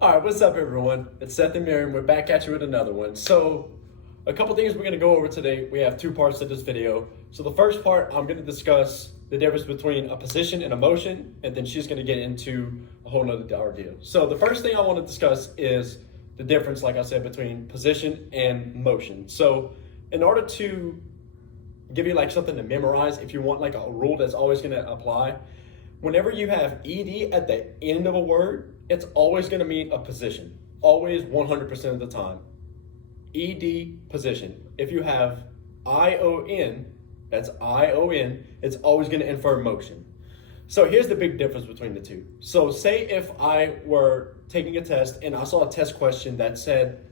All right, what's up, everyone? It's Seth and Miriam. We're back at you with another one. So, a couple things we're going to go over today. We have two parts to this video. So, the first part, I'm going to discuss the difference between a position and a motion, and then she's going to get into a whole nother ordeal. So, the first thing I want to discuss is the difference, like I said, between position and motion. So, in order to give you like something to memorize, if you want like a rule that's always going to apply, whenever you have ed at the end of a word, it's always going to mean a position. Always, 100% of the time. Ed, position. If you have ion, that's ion, it's always going to infer motion. So here's the big difference between the two. So say if I were taking a test and I saw a test question that said,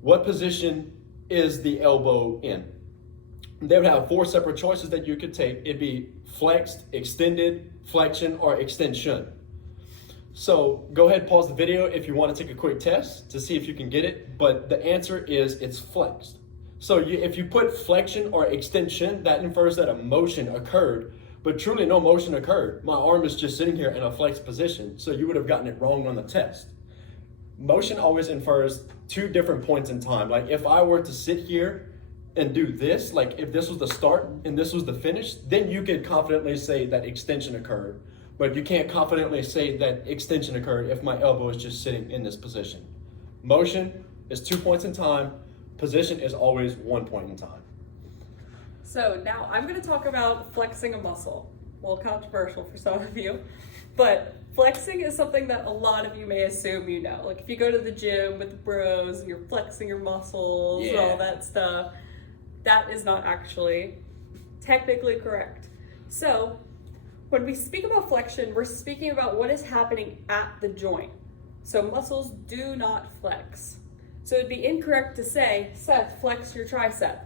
what position is the elbow in? They would have four separate choices that you could take. It'd be flexed, extended, flexion, or extension. So go ahead, pause the video if you want to take a quick test to see if you can get it, but the answer is it's flexed. So if you put flexion or extension, that infers that a motion occurred, but truly no motion occurred. My arm is just sitting here in a flexed position, so you would have gotten it wrong on the test. Motion always infers two different points in time. Like if I were to sit here and do this, like if this was the start and this was the finish, then you could confidently say that extension occurred. But you can't confidently say that extension occurred if my elbow is just sitting in this position. Motion is 2 points in time. Position is always 1 point in time. So now I'm going to talk about flexing a muscle. A little controversial for some of you, but flexing is something that a lot of you may assume you know. Like if you go to the gym with the bros and you're flexing your muscles and all that stuff, that is not actually technically correct. So when we speak about flexion, we're speaking about what is happening at the joint. So muscles do not flex. So it'd be incorrect to say, Seth, flex your tricep.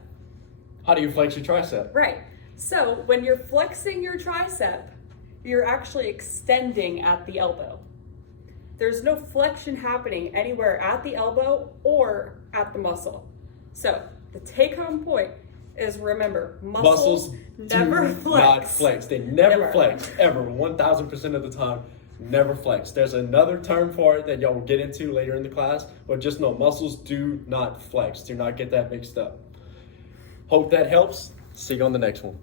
How do you flex your tricep? Right. So when you're flexing your tricep, you're actually extending at the elbow. There's no flexion happening anywhere at the elbow or at the muscle. So the take-home point is, remember, muscles never do flex. Not flex. They never flex, ever. 1,000% of the time, never flex. There's another term for it that y'all will get into later in the class, but just know muscles do not flex. Do not get that mixed up. Hope that helps. See you on the next one.